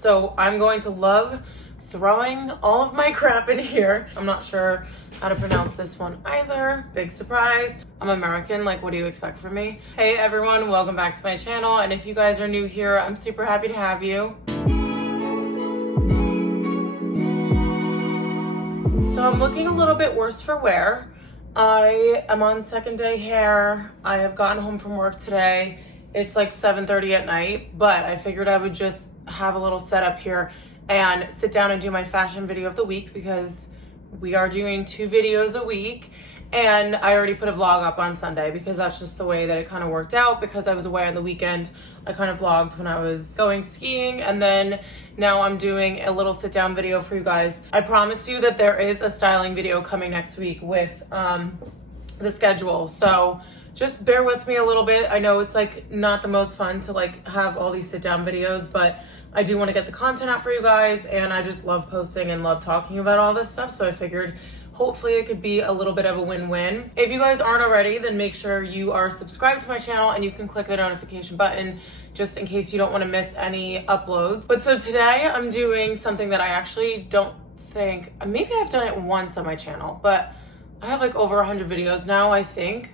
So I'm going to love throwing all of my crap in here. I'm not sure how to pronounce this one either. Big surprise. I'm American, like what do you expect from me? Hey everyone, welcome back to my channel. And if you guys are new here, I'm super happy to have you. So I'm looking a little bit worse for wear. I am on second day hair. I have gotten home from work today. It's like 7:30 at night, but I figured I would just have a little setup here and sit down and do my fashion video of the week because we are doing 2 videos a week. And I already put a vlog up on Sunday because that's just the way that it kind of worked out because I was away on the weekend. I kind of vlogged when I was going skiing, and then now I'm doing a little sit down video for you guys. I promise you that there is a styling video coming next week with the schedule. So just bear with me a little bit. I know it's like not the most fun to like have all these sit down videos, but I do want to get the content out for you guys, and I just love posting and love talking about all this stuff. So I figured hopefully it could be a little bit of a win-win. If you guys aren't already, then make sure you are subscribed to my channel and you can click the notification button just in case you don't want to miss any uploads. But so today I'm doing something that I actually don't think, maybe I've done it once on my channel, but I have like over 100 videos now, I think.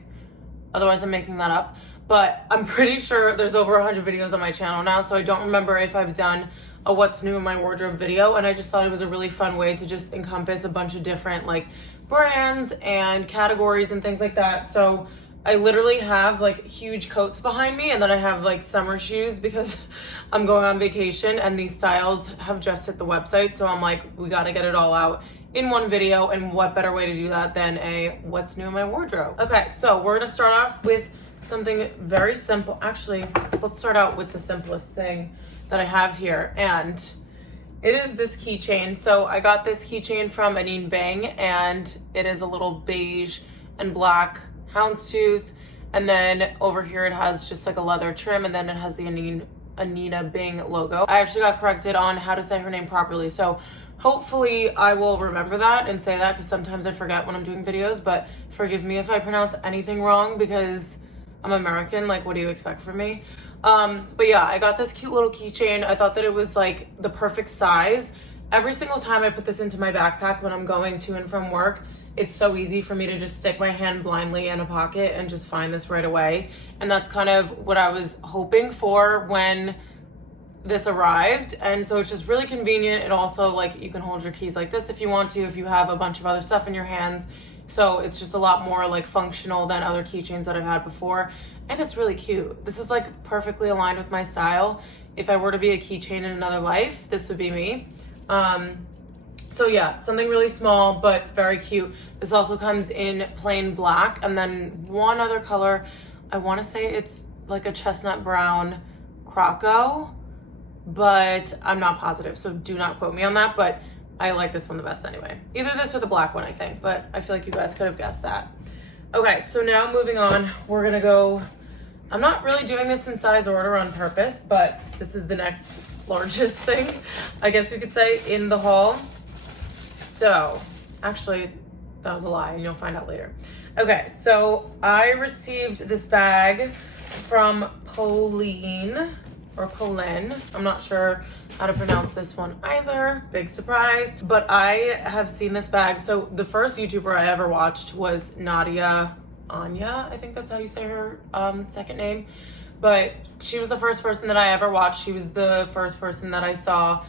Otherwise I'm making that up. But I'm pretty sure there's over 100 videos on my channel now, so I don't remember if I've done a what's new in my wardrobe video, and I just thought it was a really fun way to just encompass a bunch of different like brands and categories and things like that. So I literally have like huge coats behind me, and then I have like summer shoes because I'm going on vacation and these styles have just hit the website. So I'm like, we got to get it all out in one video, and what better way to do that than a what's new in my wardrobe. Okay, so we're gonna start off with something very simple. Actually, let's start out with the simplest thing that I have here, and it is this keychain. So I got this keychain from Anine Bang, and it is a little beige and black houndstooth, and then over here it has just like a leather trim, and then it has the Anina Bang logo. I actually got corrected on how to say her name properly, so hopefully I will remember that and say that because sometimes I forget when I'm doing videos, but forgive me if I pronounce anything wrong because I'm American, like what do you expect from me? But yeah, I got this cute little keychain. I thought that it was like the perfect size. Every single time I put this into my backpack when I'm going to and from work, it's so easy for me to just stick my hand blindly in a pocket and just find this right away. And that's kind of what I was hoping for when this arrived. And so it's just really convenient. It also, like, you can hold your keys like this if you want to, if you have a bunch of other stuff in your hands. So it's just a lot more like functional than other keychains that I've had before. And it's really cute. This is like perfectly aligned with my style. If I were to be a keychain in another life, this would be me. So yeah, something really small, but very cute. This also comes in plain black, and then one other color. I want to say it's like a chestnut brown croco, but I'm not positive, so do not quote me on that. But I like this one the best anyway. Either this or the black one, I think, but I feel like you guys could have guessed that. Okay, so now moving on, we're gonna go, I'm not really doing this in size order on purpose, but this is the next largest thing, I guess you could say, in the haul. So, actually, that was a lie, and you'll find out later. Okay, so I received this bag from Polene, or Polene. I'm not sure how to pronounce this one either. Big surprise. But I have seen this bag. So the first YouTuber I ever watched was Nadia Anya. I think that's how you say her second name. But she was the first person that I ever watched. She was the first person that I saw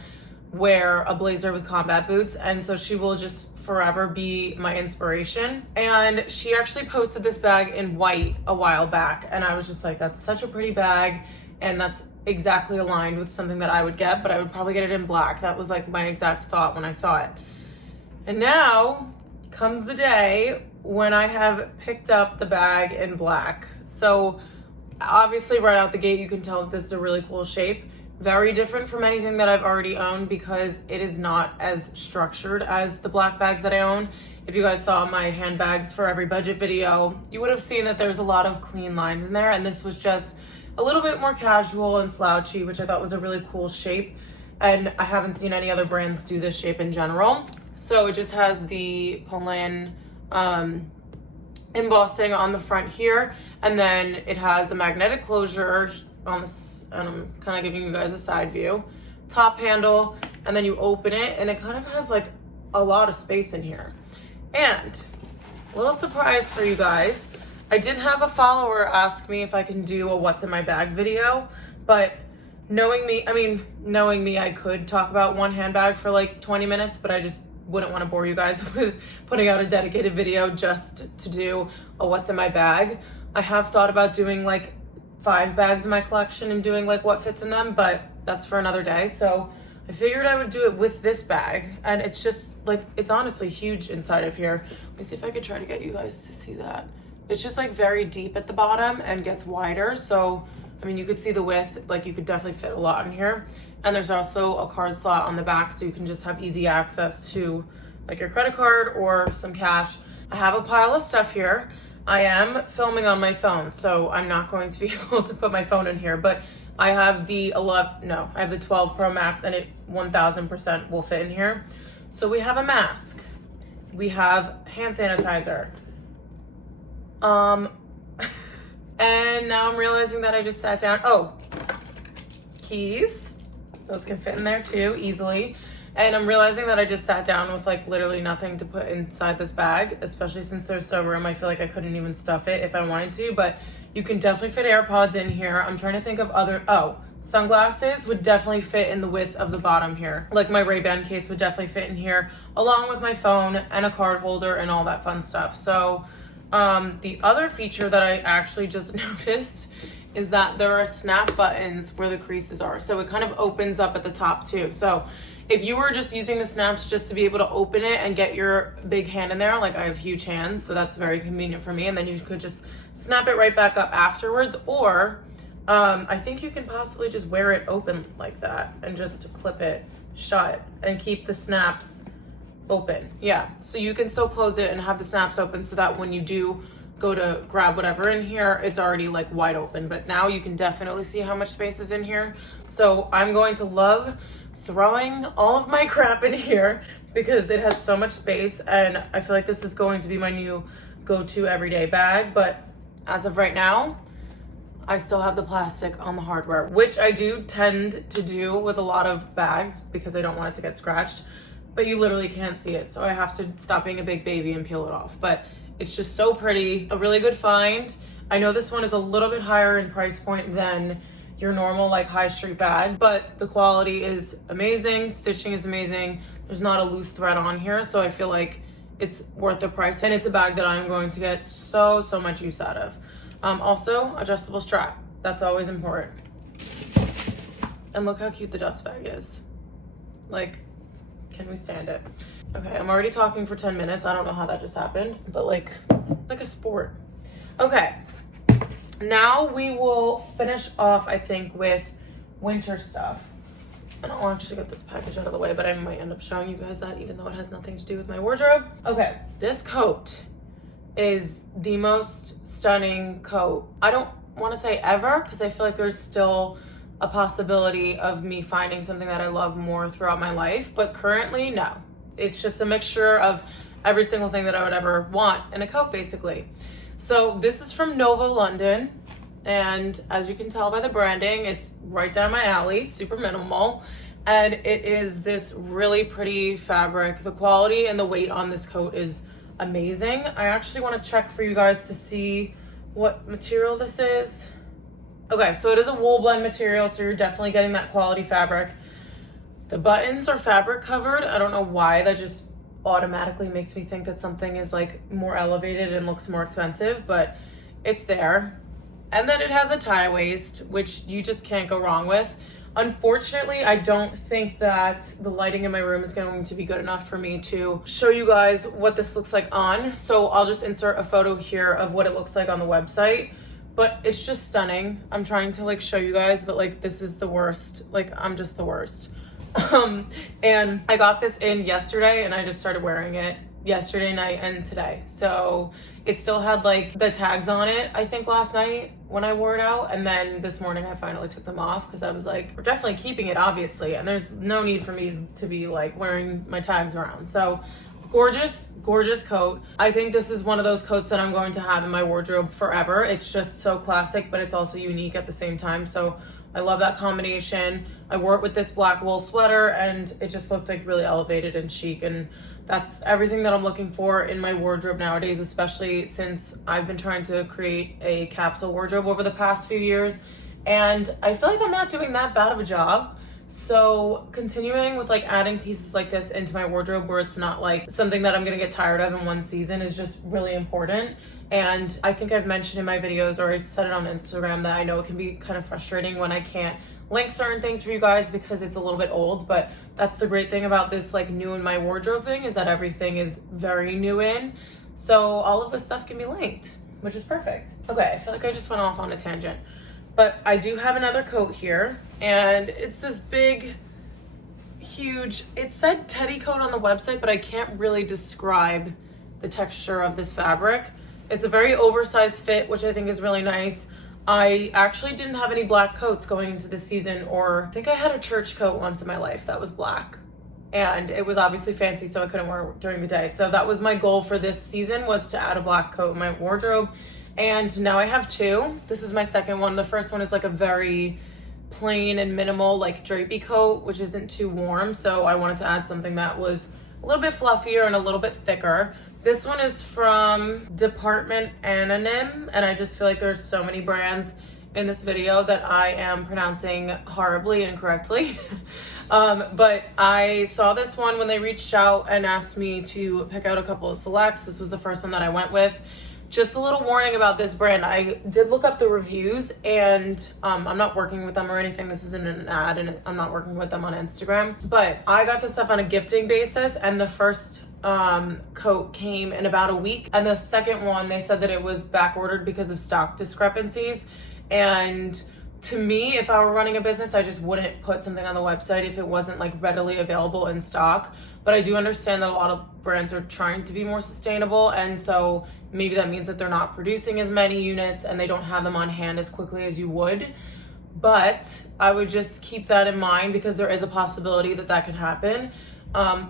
wear a blazer with combat boots. And so she will just forever be my inspiration. And she actually posted this bag in white a while back. And I was just like, that's such a pretty bag. And that's exactly aligned with something that I would get, but I would probably get it in black. That was like my exact thought when I saw it. And now comes the day when I have picked up the bag in black. So obviously right out the gate, you can tell that this is a really cool shape. Very different from anything that I've already owned because it is not as structured as the black bags that I own. If you guys saw my handbags for every budget video, you would have seen that there's a lot of clean lines in there, and this was just a little bit more casual and slouchy, which I thought was a really cool shape. And I haven't seen any other brands do this shape in general. So it just has the Polene embossing on the front here, and then it has a magnetic closure on this, and I'm kind of giving you guys a side view. top handle, and then you open it, and it kind of has like a lot of space in here. And a little surprise for you guys, I did have a follower ask me if I can do a what's in my bag video, but knowing me, I could talk about one handbag for like 20 minutes, but I just wouldn't want to bore you guys with putting out a dedicated video just to do a what's in my bag. I have thought about doing like 5 bags in my collection and doing like what fits in them, but that's for another day. So I figured I would do it with this bag, and it's just like, it's honestly huge inside of here. Let me see if I could try to get you guys to see that. It's just like very deep at the bottom and gets wider. So, I mean, you could see the width, like you could definitely fit a lot in here. And there's also a card slot on the back, so you can just have easy access to like your credit card or some cash. I have a pile of stuff here. I am filming on my phone, so I'm not going to be able to put my phone in here, but I have the 12 Pro Max, and it 1000% will fit in here. So we have a mask. We have hand sanitizer. And now I'm realizing that I just sat down. Oh, keys. Those can fit in there too, easily. And I'm realizing that I just sat down with like literally nothing to put inside this bag, especially since there's so room. I feel like I couldn't even stuff it if I wanted to, but you can definitely fit AirPods in here. I'm trying to think of sunglasses would definitely fit in the width of the bottom here. Like my Ray-Ban case would definitely fit in here, along with my phone and a card holder and all that fun stuff. So the other feature that I actually just noticed is that there are snap buttons where the creases are. So it kind of opens up at the top too. So if you were just using the snaps just to be able to open it and get your big hand in there, like I have huge hands, so that's very convenient for me. And then you could just snap it right back up afterwards. Or I think you can possibly just wear it open like that and just clip it shut and keep the snaps open. Yeah, so you can still close it and have the snaps open so that when you do go to grab whatever in here, it's already like wide open. But now you can definitely see how much space is in here. So I'm going to love throwing all of my crap in here because it has so much space, and I feel like this is going to be my new go-to everyday bag. But as of right now, I still have the plastic on the hardware, which I do tend to do with a lot of bags because I don't want it to get scratched, but you literally can't see it. So I have to stop being a big baby and peel it off. But it's just so pretty, a really good find. I know this one is a little bit higher in price point than your normal like high street bag, but the quality is amazing. Stitching is amazing. There's not a loose thread on here, so I feel like it's worth the price, and it's a bag that I'm going to get so much use out of. Also, adjustable strap. That's always important. And look how cute the dust bag is. Like, can we stand it? Okay, I'm already talking for 10 minutes. I don't know how that just happened, but like, it's like a sport. Okay. Now we will finish off, I think, with winter stuff. And I'll actually get this package out of the way, but I might end up showing you guys that even though it has nothing to do with my wardrobe. Okay, this coat is the most stunning coat. I don't want to say ever, because I feel like there's still a possibility of me finding something that I love more throughout my life, but currently, no. It's just a mixture of every single thing that I would ever want in a coat, basically. So this is from Novo, London, and as you can tell by the branding, it's right down my alley, super minimal, and it is this really pretty fabric. The quality and the weight on this coat is amazing. I actually want to check for you guys to see what material this is. Okay, so it is a wool blend material, so you're definitely getting that quality fabric. The buttons are fabric covered. I don't know why, that just automatically makes me think that something is like more elevated and looks more expensive, but it's there. And then it has a tie waist, which you just can't go wrong with. Unfortunately, I don't think that the lighting in my room is going to be good enough for me to show you guys what this looks like on. So I'll just insert a photo here of what it looks like on the website, but it's just stunning. I'm trying to like show you guys, but like this is the worst. Like I'm just the worst. And I got this in yesterday and I just started wearing it yesterday night and today. So it still had like the tags on it, I think last night when I wore it out. And then this morning I finally took them off because I was like, we're definitely keeping it obviously. And there's no need for me to be like wearing my tags around. So gorgeous, gorgeous coat. I think this is one of those coats that I'm going to have in my wardrobe forever. It's just so classic, but it's also unique at the same time. So I love that combination. I wore it with this black wool sweater and it just looked like really elevated and chic, and that's everything that I'm looking for in my wardrobe nowadays, especially since I've been trying to create a capsule wardrobe over the past few years, and I feel like I'm not doing that bad of a job. So continuing with like adding pieces like this into my wardrobe where it's not like something that I'm gonna get tired of in one season is just really important. And I think I've mentioned in my videos, or I said it on Instagram, that I know it can be kind of frustrating when I can't link certain things for you guys because it's a little bit old, but that's the great thing about this like new in my wardrobe thing, is that everything is very new in. So all of this stuff can be linked, which is perfect. Okay, I feel like I just went off on a tangent, but I do have another coat here, and it's this big, huge, it said teddy coat on the website, but I can't really describe the texture of this fabric. It's a very oversized fit, which I think is really nice. I actually didn't have any black coats going into the season, or I think I had a church coat once in my life that was black, and it was obviously fancy, so I couldn't wear it during the day. So that was my goal for this season, was to add a black coat in my wardrobe. And now I have two. This is my second one. The first one is like a very plain and minimal like drapey coat, which isn't too warm. So I wanted to add something that was a little bit fluffier and a little bit thicker. This one is from Department Anonym, and I just feel like there's so many brands in this video that I am pronouncing horribly incorrectly. But I saw this one when they reached out and asked me to pick out a couple of selects. This was the first one that I went with. Just a little warning about this brand. I did look up the reviews, and I'm not working with them or anything. This isn't an ad, and I'm not working with them on Instagram. But I got this stuff on a gifting basis, and the first coat came in about a week. And the second one, they said that it was back ordered because of stock discrepancies. And to me, if I were running a business, I just wouldn't put something on the website if it wasn't like readily available in stock. But I do understand that a lot of brands are trying to be more sustainable, and so maybe that means that they're not producing as many units and they don't have them on hand as quickly as you would. But I would just keep that in mind, because there is a possibility that that could happen.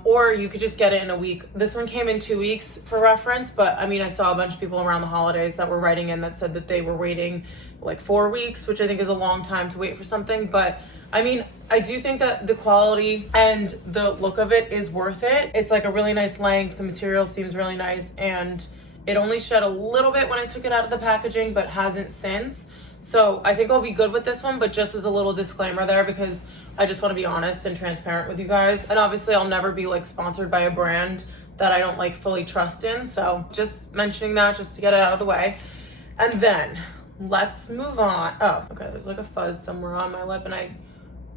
Or you could just get it in a week. This one came in 2 weeks for reference, but I mean, I saw a bunch of people around the holidays that were writing in that said that they were waiting like 4 weeks, which I think is a long time to wait for something. But I mean, I do think that the quality and the look of it is worth it. It's like a really nice length. The material seems really nice, and it only shed a little bit when I took it out of the packaging, but hasn't since. So I think I'll be good with this one, but just as a little disclaimer there, because I just want to be honest and transparent with you guys. And obviously I'll never be like sponsored by a brand that I don't like fully trust in. So just mentioning that just to get it out of the way. And then let's move on. Oh, okay. There's like a fuzz somewhere on my lip and I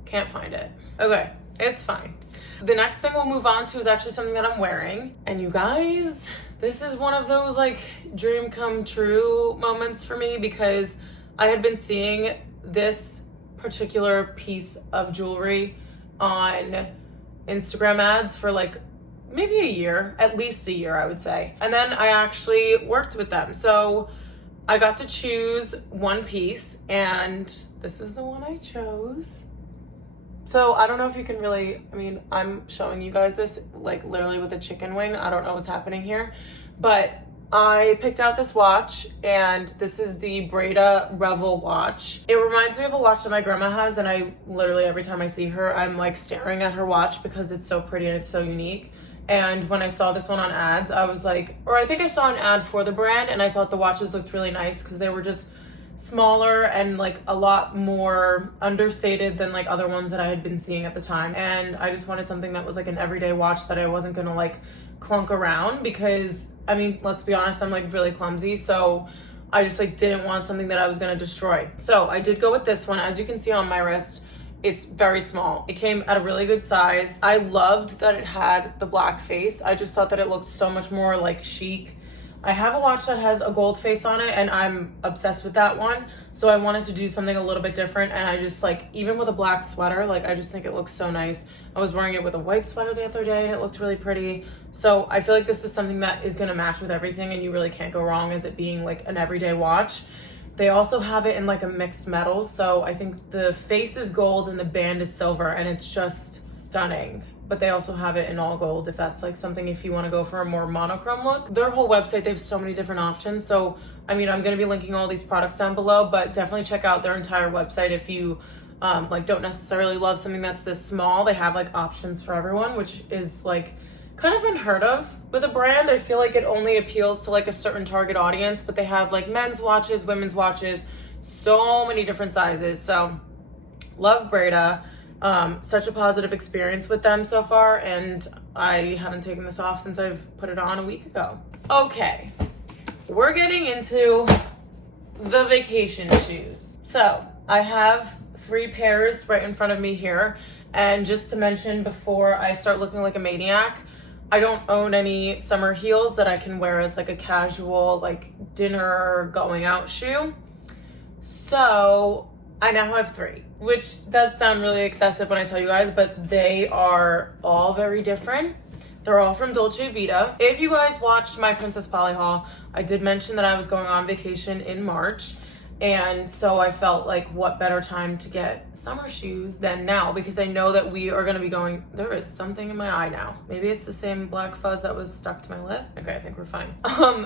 can't find it. Okay, it's fine. The next thing we'll move on to is actually something that I'm wearing. And you guys, this is one of those like dream come true moments for me, because I had been seeing this particular piece of jewelry on Instagram ads for like maybe a year, at least a year, I would say. And then I actually worked with them. So I got to choose one piece, and this is the one I chose. So I don't know if you can really, I mean, I'm showing you guys this like literally with a chicken wing. I don't know what's happening here, but I picked out this watch, and this is the Breda Revel watch. It reminds me of a watch that my grandma has, and I literally, every time I see her, I'm like staring at her watch because it's so pretty and it's so unique. And when I saw this one on ads, I was like, or I think I saw an ad for the brand, and I thought the watches looked really nice because they were just smaller and like a lot more understated than like other ones that I had been seeing at the time. And I just wanted something that was like an everyday watch that I wasn't gonna like clunk around, because I mean, let's be honest, I'm like really clumsy, so I just like didn't want something that I was gonna destroy. So I did go with this one. As you can see on my wrist, it's very small. It came at a really good size. I loved that it had the black face. I just thought that it looked so much more like chic. I have a watch that has a gold face on it, and I'm obsessed with that one. So I wanted to do something a little bit different, and I just like, even with a black sweater, like I just think it looks so nice. I was wearing it with a white sweater the other day and it looked really pretty. So I feel like this is something that is gonna match with everything, and you really can't go wrong as it being like an everyday watch. They also have it in like a mixed metal. So I think the face is gold and the band is silver, and it's just stunning. But they also have it in all gold if that's like something, if you want to go for a more monochrome look. Their whole website, they have so many different options. So I mean, I'm going to be linking all these products down below, but definitely check out their entire website if you like don't necessarily love something that's this small. They have like options for everyone, which is like kind of unheard of with a brand. I feel like it only appeals to like a certain target audience, but they have like men's watches, women's watches, so many different sizes. So love Breda. Such a positive experience with them so far, and I haven't taken this off since I've put it on a week ago. Okay, we're getting into the vacation shoes. So I have 3 pairs right in front of me here, and just to mention before I start looking like a maniac, I don't own any summer heels that I can wear as like a casual like dinner going out shoe. So I now have 3, which does sound really excessive when I tell you guys, but they are all very different. They're all from Dolce Vita. If you guys watched my Princess Polly haul, I did mention that I was going on vacation in March. And so I felt like what better time to get summer shoes than now, because I know that we are gonna be going, there is something in my eye now. Maybe it's the same black fuzz that was stuck to my lip. Okay, I think we're fine.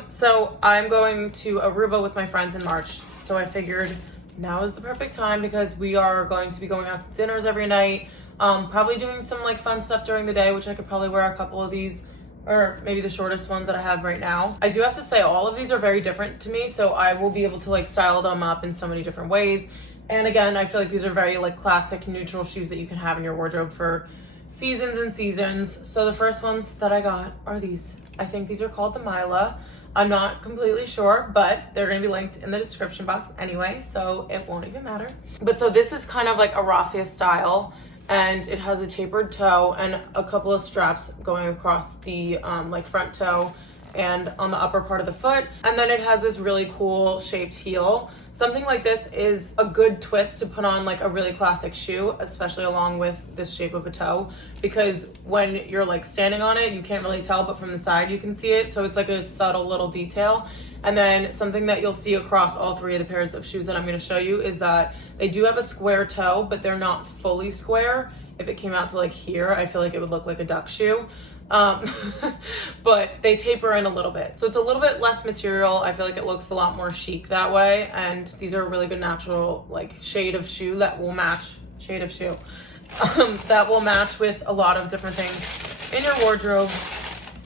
So I'm going to Aruba with my friends in March. So I figured now is the perfect time because we are going to be going out to dinners every night. Probably doing some like fun stuff during the day, which I could probably wear a couple of these, or maybe the shortest ones that I have right now. I do have to say all of these are very different to me, so I will be able to like style them up in so many different ways. And again, I feel like these are very like classic neutral shoes that you can have in your wardrobe for seasons and seasons. So the first ones that I got are these. I think these are called the Mila. I'm not completely sure, but they're gonna be linked in the description box anyway, so it won't even matter. But so this is kind of like a raffia style, and it has a tapered toe and a couple of straps going across the like front toe and on the upper part of the foot. And then it has this really cool shaped heel. Something like this is a good twist to put on like a really classic shoe, especially along with this shape of a toe, because when you're like standing on it, you can't really tell, but from the side you can see it. So it's like a subtle little detail. And then something that you'll see across all 3 of the pairs of shoes that I'm going to show you is that they do have a square toe, but they're not fully square. If it came out to like here, I feel like it would look like a duck shoe. But they taper in a little bit, so it's a little bit less material. I feel like it looks a lot more chic that way, and these are a really good natural like shade of shoe that will match that will match with a lot of different things in your wardrobe.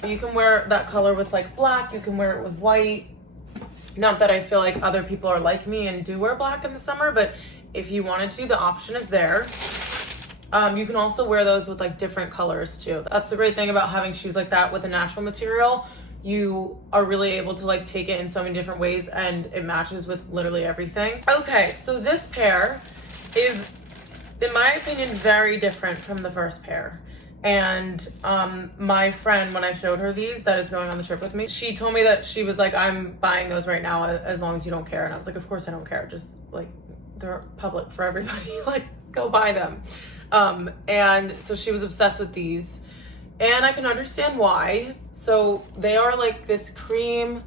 You can wear that color with like black, you can wear it with white. Not that I feel like other people are like me and do wear black in the summer, but if you wanted to, the option is there. You can also wear those with like different colors too. That's the great thing about having shoes like that with a natural material. You are really able to like take it in so many different ways, and it matches with literally everything. Okay, so this pair is, in my opinion, very different from the first pair. And my friend, when I showed her these, that is going on the trip with me, she told me that she was like, I'm buying those right now as long as you don't care. And I was like, of course I don't care. Just like, they're public for everybody. Like, go buy them. And so she was obsessed with these, and I can understand why. So they are like this cream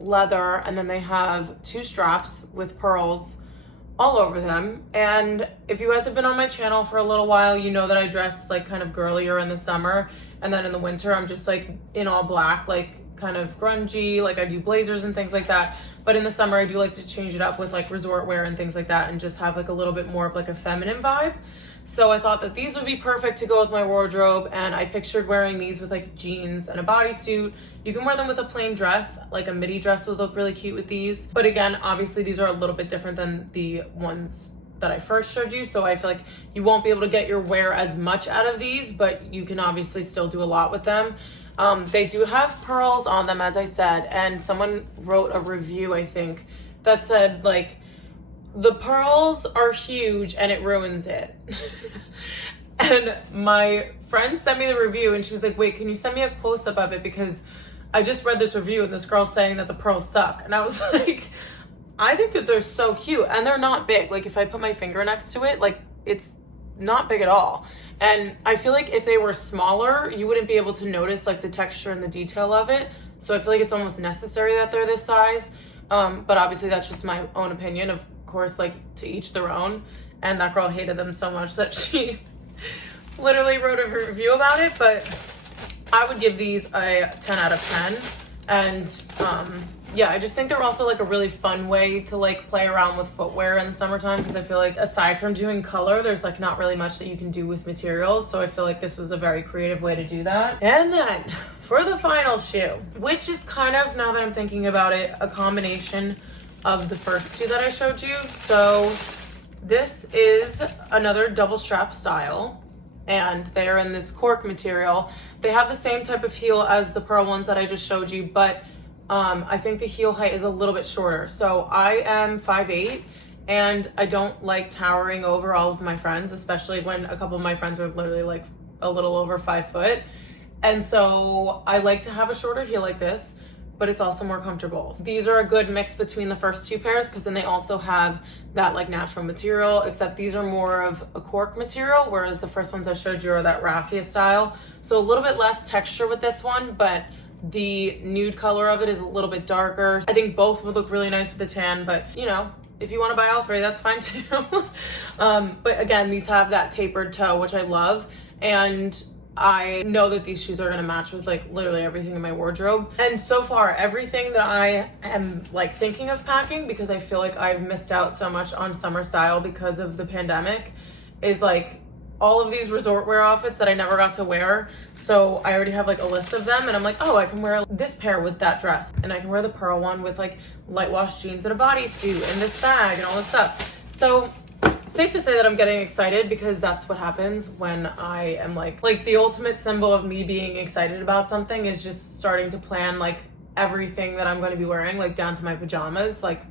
leather, and then they have 2 straps with pearls all over them. And if you guys have been on my channel for a little while, you know that I dress like kind of girlier in the summer, and then in the winter I'm just like in all black, like kind of grungy, like I do blazers and things like that. But in the summer I do like to change it up with like resort wear and things like that, and just have like a little bit more of like a feminine vibe. So I thought that these would be perfect to go with my wardrobe, and I pictured wearing these with like jeans and a bodysuit. You can wear them with a plain dress, like a midi dress would look really cute with these. But again, obviously these are a little bit different than the ones that I first showed you, so I feel like you won't be able to get your wear as much out of these, but you can obviously still do a lot with them. They do have pearls on them, as I said, and someone wrote a review, I think, that said like, the pearls are huge and it ruins it. And my friend sent me the review and she was like, wait, can you send me a close-up of it, because I just read this review and this girl's saying that the pearls suck. And I was like, I think that they're so cute, and they're not big. Like if I put my finger next to it, like it's not big at all. And I feel like if they were smaller, you wouldn't be able to notice like the texture and the detail of it. So I feel like it's almost necessary that they're this size. But obviously that's just my own opinion. Of course, like to each their own. And that girl hated them so much that she literally wrote a review about it. But I would give these a 10 out of 10. And yeah, I just think they're also like a really fun way to like play around with footwear in the summertime, because I feel like aside from doing color, there's like not really much that you can do with materials. So I feel like this was a very creative way to do that. And then for the final shoe, which is kind of, now that I'm thinking about it, a combination of the first two that I showed you. So this is another double strap style, and they're in this cork material. They have the same type of heel as the pearl ones that I just showed you, but I think the heel height is a little bit shorter. So I am 5'8", and I don't like towering over all of my friends, especially when a couple of my friends are literally like a little over 5 foot. And so I like to have a shorter heel like this, but it's also more comfortable. These are a good mix between the first two pairs, because then they also have that like natural material, except these are more of a cork material, whereas the first ones I showed you are that raffia style. So a little bit less texture with this one, but the nude color of it is a little bit darker. I think both would look really nice with the tan, but you know, if you want to buy all three, that's fine too. But again, these have that tapered toe, which I love. And I know that these shoes are going to match with like literally everything in my wardrobe. And so far, everything that I am like thinking of packing, because I feel like I've missed out so much on summer style because of the pandemic, is like all of these resort wear outfits that I never got to wear. So I already have like a list of them, and I'm like, oh, I can wear this pair with that dress, and I can wear the pearl one with like light wash jeans and a bodysuit and this bag and all this stuff. So it's safe to say that I'm getting excited, because that's what happens when I am like the ultimate symbol of me being excited about something is just starting to plan like everything that I'm going to be wearing, like down to my pajamas, like,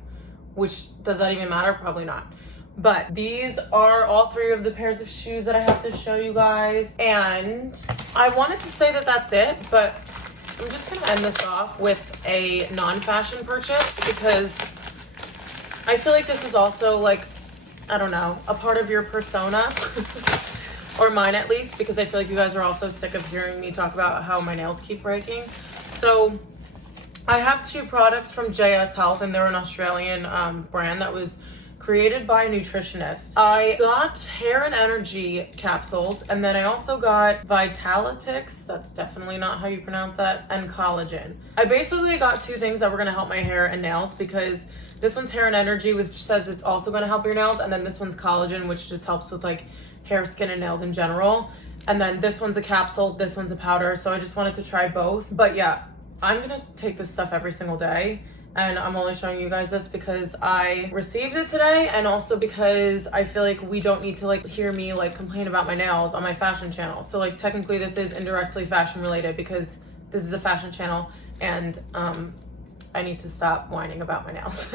which does that even matter? Probably not. But these are all three of the pairs of shoes that I have to show you guys. And I wanted to say that that's it, but I'm just going to end this off with a non-fashion purchase, because I feel like this is also like, I don't know, a part of your persona, or mine at least, because I feel like you guys are also sick of hearing me talk about how my nails keep breaking. So I have two products from JS Health, and they're an Australian brand that was created by a nutritionist. I got Hair and Energy capsules, and then I also got Vitalitics, that's definitely not how you pronounce that, and collagen. I basically got two things that were gonna help my hair and nails, because this one's Hair and Energy, which says it's also gonna help your nails, and then this one's collagen, which just helps with like hair, skin, and nails in general. And then this one's a capsule, this one's a powder, so I just wanted to try both. But yeah, I'm gonna take this stuff every single day. And I'm only showing you guys this because I received it today, and also because I feel like we don't need to like hear me like complain about my nails on my fashion channel. So like technically this is indirectly fashion related, because this is a fashion channel, and I need to stop whining about my nails.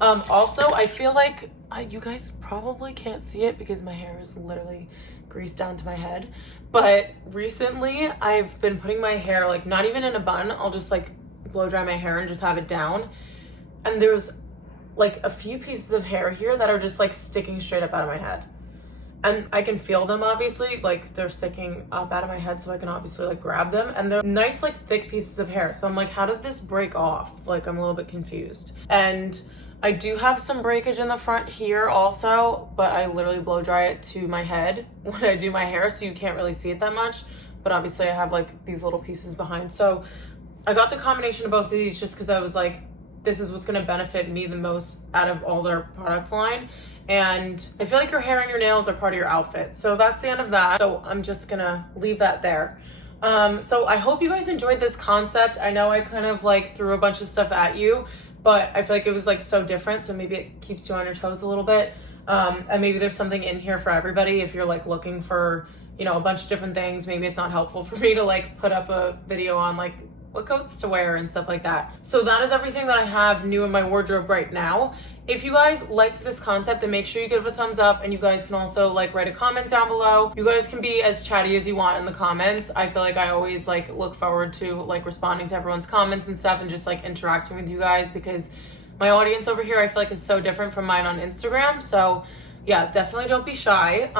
Also, I feel like you guys probably can't see it because my hair is literally greased down to my head. But recently I've been putting my hair like not even in a bun. I'll just like blow dry my hair and just have it down, and there's like a few pieces of hair here that are just like sticking straight up out of my head, and I can feel them, obviously, like they're sticking up out of my head, so I can obviously like grab them, and they're nice like thick pieces of hair. So I'm like, how did this break off? Like, I'm a little bit confused. And I do have some breakage in the front here also, but I literally blow dry it to my head when I do my hair, so you can't really see it that much. But obviously I have like these little pieces behind. So I got the combination of both of these just because I was like, this is what's going to benefit me the most out of all their product line. And I feel like your hair and your nails are part of your outfit. So that's the end of that. So I'm just going to leave that there. So I hope you guys enjoyed this concept. I know I kind of like threw a bunch of stuff at you, but I feel like it was like so different. So maybe it keeps you on your toes a little bit. And maybe there's something in here for everybody. If you're like looking for, you know, a bunch of different things, maybe it's not helpful for me to like put up a video on like what coats to wear and stuff like that. So that is everything that I have new in my wardrobe right now. If you guys liked this concept, then make sure you give it a thumbs up, and you guys can also like write a comment down below. You guys can be as chatty as you want in the comments. I feel like I always like look forward to like responding to everyone's comments and stuff, and just like interacting with you guys, because my audience over here I feel like is so different from mine on Instagram. So yeah, definitely don't be shy.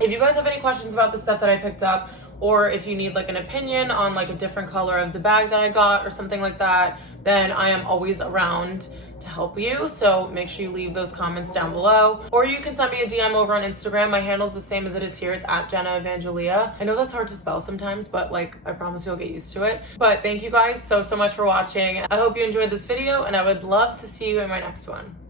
If you guys have any questions about the stuff that I picked up, or if you need like an opinion on like a different color of the bag that I got or something like that, then I am always around to help you. So make sure you leave those comments down below, or you can send me a DM over on Instagram. My handle's the same as it is here. It's at Jenna Evangelia. I know that's hard to spell sometimes, but like, I promise you'll get used to it. But thank you guys so much for watching. I hope you enjoyed this video, and I would love to see you in my next one.